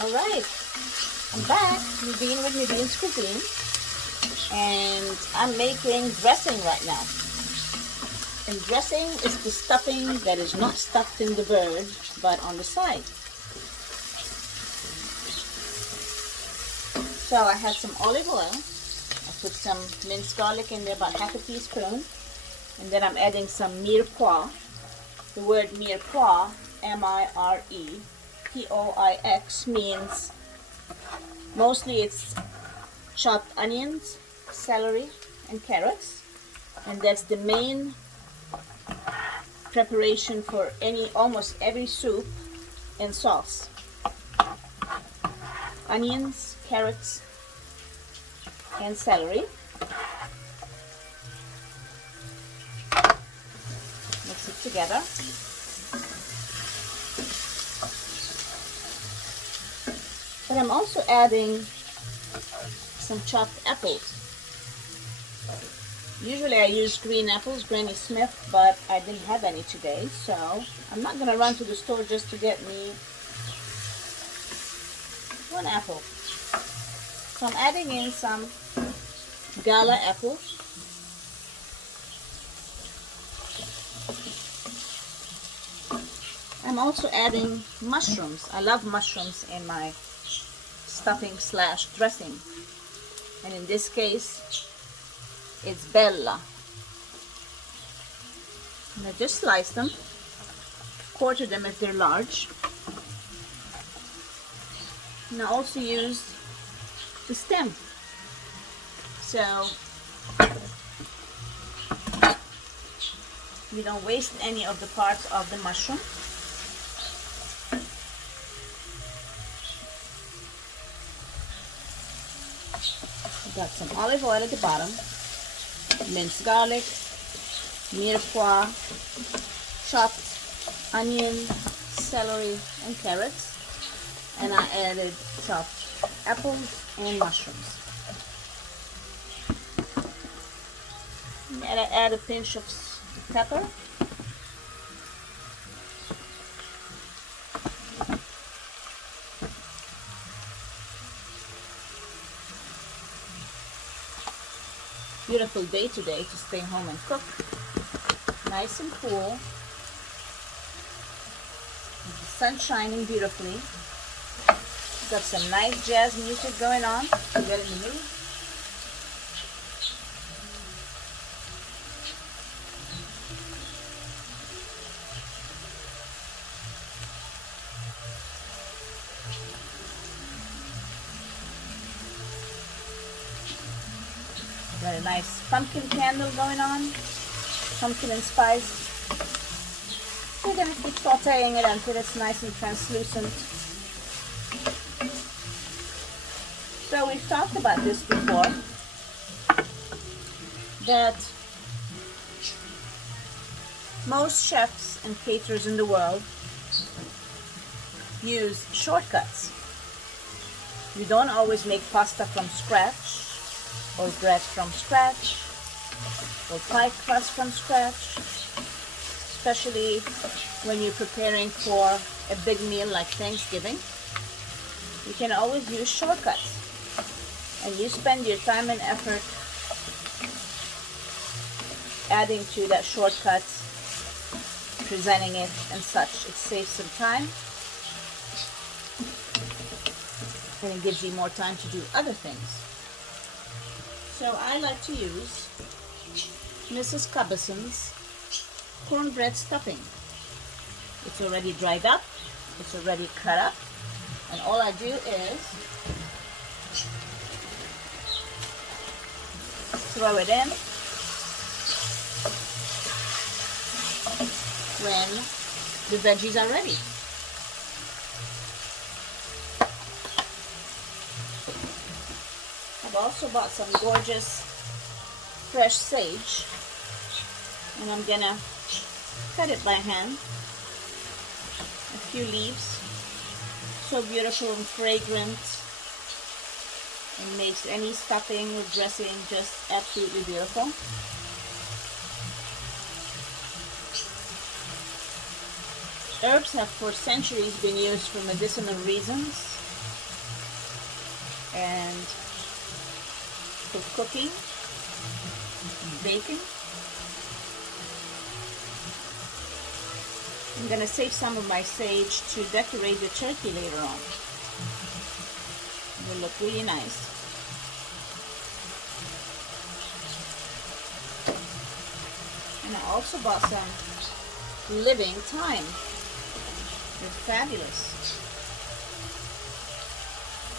Alright, I'm back. Nadine with Nadine's Cuisine. And I'm making dressing right now. And dressing is the stuffing that is not stuffed in the bird, but on the side. So I had some olive oil. I put some minced garlic in there, about half a teaspoon. And then I'm adding some mirepoix. The word mirepoix, M-I-R-E-P-O-I-X, means mostly it's chopped onions, celery, and carrots. And that's the main preparation for almost every soup and sauce. Onions, carrots, and celery. Mix it together. But I'm also adding some chopped apples. Usually I use green apples, Granny Smith, but I didn't have any today, so I'm not going to run to the store just to get me one apple. So I'm adding in some gala apples. I'm also adding mushrooms. I love mushrooms in my stuffing slash dressing. And in this case, it's bella. And I just slice them, quarter them if they're large. And I also use the stem. So you don't waste any of the parts of the mushroom. Got some olive oil at the bottom, minced garlic, mirepoix, chopped onion, celery, and carrots, and I added chopped apples and mushrooms. And I add a pinch of pepper. Beautiful day today to stay home and cook. Nice and cool. The sun shining beautifully. Got some nice jazz music going on to get in the mood. Got a nice pumpkin candle going on, pumpkin and spice. We're going to keep sauteing it until it's nice and translucent. So we've talked about this before, that most chefs and caterers in the world use shortcuts. You don't always make pasta from scratch, or bread from scratch, or pie crust from scratch, especially when you're preparing for a big meal like Thanksgiving. You can always use shortcuts, and you spend your time and effort adding to that shortcut, presenting it and such. It saves some time, and it gives you more time to do other things. So I like to use Mrs. Cubison's cornbread stuffing. It's already dried up, it's already cut up, and all I do is throw it in when the veggies are ready. I've also bought some gorgeous fresh sage, and I'm gonna cut it by hand. A few leaves, so beautiful and fragrant, and makes any stuffing or dressing just absolutely beautiful. Herbs have for centuries been used for medicinal reasons. and for cooking, baking. I'm gonna save some of my sage to decorate the turkey later on. It will look really nice. And I also bought some living thyme. They're fabulous.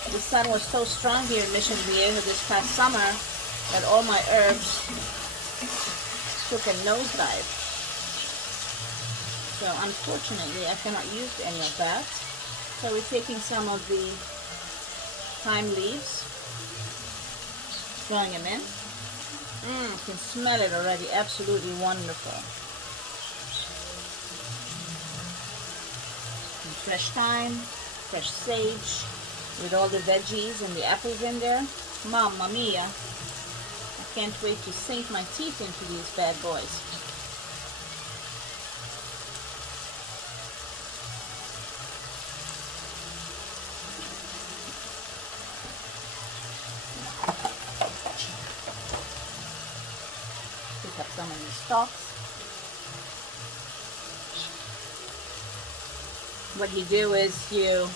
The sun was so strong here in Mission Viejo this past summer that all my herbs took a nosedive. So unfortunately I cannot use any of that. So we're taking some of the thyme leaves, throwing them in. You can smell it already, absolutely wonderful. And fresh thyme, fresh sage, with all the veggies and the apples in there. Mamma mia! I can't wait to sink my teeth into these bad boys. Pick up some of the stalks. What you do is you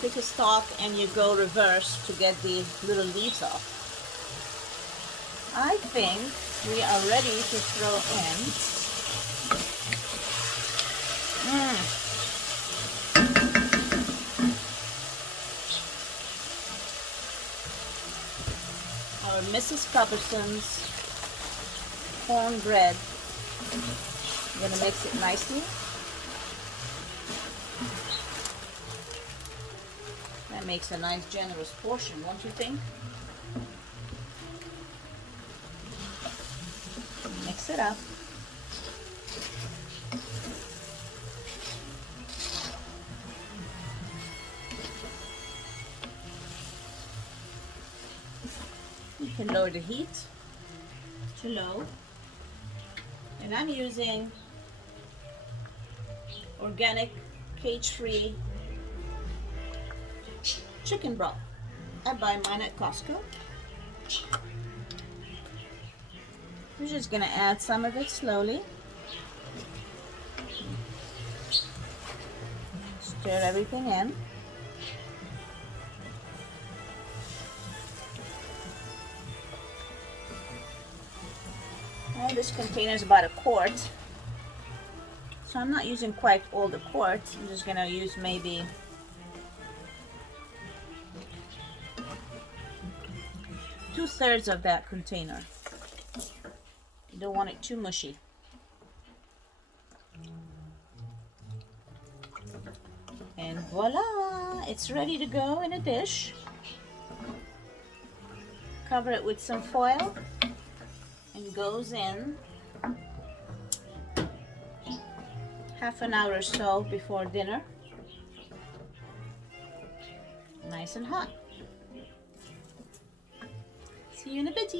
pick a stalk and you go reverse to get the little leaves off. I think we are ready to throw in our Mrs. Copperson's cornbread. I'm gonna mix it nicely. That makes a nice generous portion, won't you think? Mix it up. You can lower the heat to low. And I'm using organic, cage-free chicken broth. I buy mine at Costco. We're just gonna add some of it slowly. Stir everything in. Well, this container is about a quart, so I'm not using quite all the quart. I'm just gonna use maybe two-thirds of that container. You don't want it too mushy. And voila! It's ready to go in a dish. Cover it with some foil and goes in half an hour or so before dinner. Nice and hot. See you in a bit.